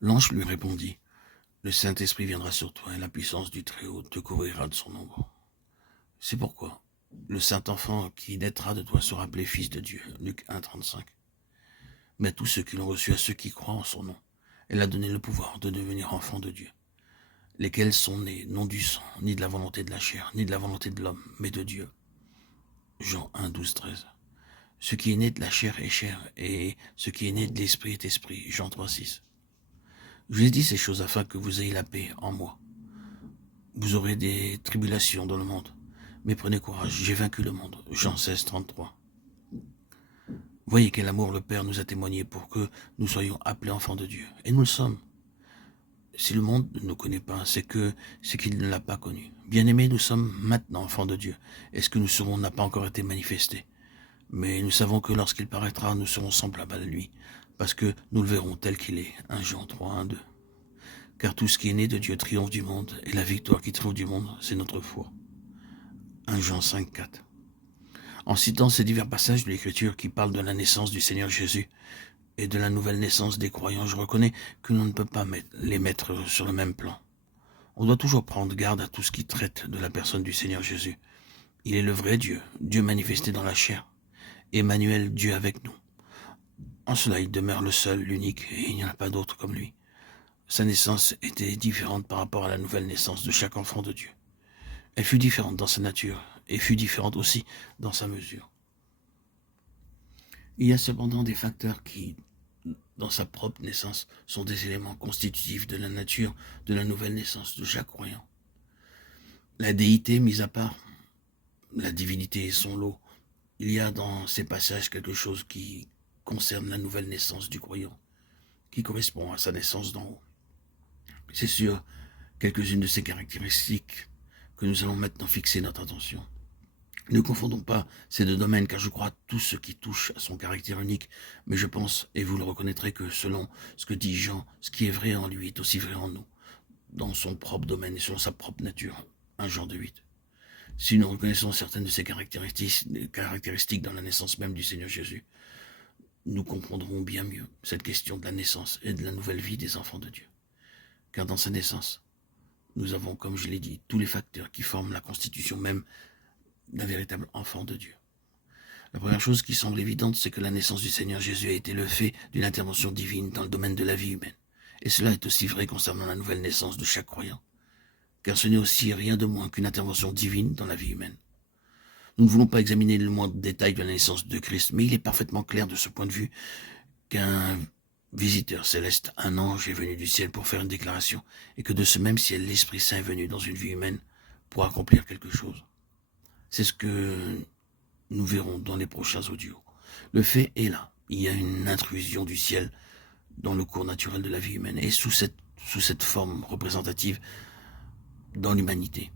L'ange lui répondit, « Le Saint-Esprit viendra sur toi et la puissance du Très-Haut te couvrira de son ombre. C'est pourquoi le Saint-Enfant qui naîtra de toi sera appelé Fils de Dieu. » Luc 1, 35. Mais à tous ceux qui l'ont reçu, à ceux qui croient en son nom, elle a donné le pouvoir de devenir enfants de Dieu, lesquels sont nés non du sang, ni de la volonté de la chair, ni de la volonté de l'homme, mais de Dieu. Jean 1, 12, 13. Ce qui est né de la chair est chair, et ce qui est né de l'esprit est esprit. Jean 3, 6. Je vous ai dit ces choses afin que vous ayez la paix en moi. Vous aurez des tribulations dans le monde, mais prenez courage, j'ai vaincu le monde. Jean 16, 33. Voyez quel amour le Père nous a témoigné pour que nous soyons appelés enfants de Dieu. Et nous le sommes. Si le monde ne nous connaît pas, c'est qu'il ne l'a pas connu. Bien-aimés, nous sommes maintenant enfants de Dieu. Et ce que nous serons n'a pas encore été manifesté. Mais nous savons que lorsqu'il paraîtra, nous serons semblables à lui, parce que nous le verrons tel qu'il est. 1 Jean 3, 1, 2. Car tout ce qui est né de Dieu triomphe du monde, et la victoire qui triomphe du monde, c'est notre foi. 1 Jean 5, 4. En citant ces divers passages de l'Écriture qui parlent de la naissance du Seigneur Jésus et de la nouvelle naissance des croyants, je reconnais que l'on ne peut pas les mettre sur le même plan. On doit toujours prendre garde à tout ce qui traite de la personne du Seigneur Jésus. Il est le vrai Dieu, Dieu manifesté dans la chair. Emmanuel, Dieu avec nous. En cela, il demeure le seul, l'unique, et il n'y en a pas d'autre comme lui. Sa naissance était différente par rapport à la nouvelle naissance de chaque enfant de Dieu. Elle fut différente dans sa nature, et fut différente aussi dans sa mesure. Il y a cependant des facteurs qui, dans sa propre naissance, sont des éléments constitutifs de la nature de la nouvelle naissance de chaque croyant. La déité mise à part, la divinité et son lot, il y a dans ces passages quelque chose qui concerne la nouvelle naissance du croyant, qui correspond à sa naissance d'en haut. C'est sur quelques-unes de ces caractéristiques que nous allons maintenant fixer notre attention. Ne confondons pas ces deux domaines, car je crois à tout ce qui touche à son caractère unique, mais je pense, et vous le reconnaîtrez, que selon ce que dit Jean, ce qui est vrai en lui est aussi vrai en nous, dans son propre domaine et selon sa propre nature. 1 Jean 2,8. Si nous reconnaissons certaines de ces caractéristiques dans la naissance même du Seigneur Jésus, nous comprendrons bien mieux cette question de la naissance et de la nouvelle vie des enfants de Dieu. Car dans sa naissance, nous avons, comme je l'ai dit, tous les facteurs qui forment la constitution même d'un véritable enfant de Dieu. La première chose qui semble évidente, c'est que la naissance du Seigneur Jésus a été le fait d'une intervention divine dans le domaine de la vie humaine. Et cela est aussi vrai concernant la nouvelle naissance de chaque croyant. Car ce n'est aussi rien de moins qu'une intervention divine dans la vie humaine. Nous ne voulons pas examiner le moindre détail de la naissance de Christ, mais il est parfaitement clair de ce point de vue qu'un visiteur céleste, un ange, est venu du ciel pour faire une déclaration, et que de ce même ciel, l'Esprit Saint est venu dans une vie humaine pour accomplir quelque chose. C'est ce que nous verrons dans les prochains audios. Le fait est là. Il y a une intrusion du ciel dans le cours naturel de la vie humaine, et sous cette forme représentative dans l'humanité.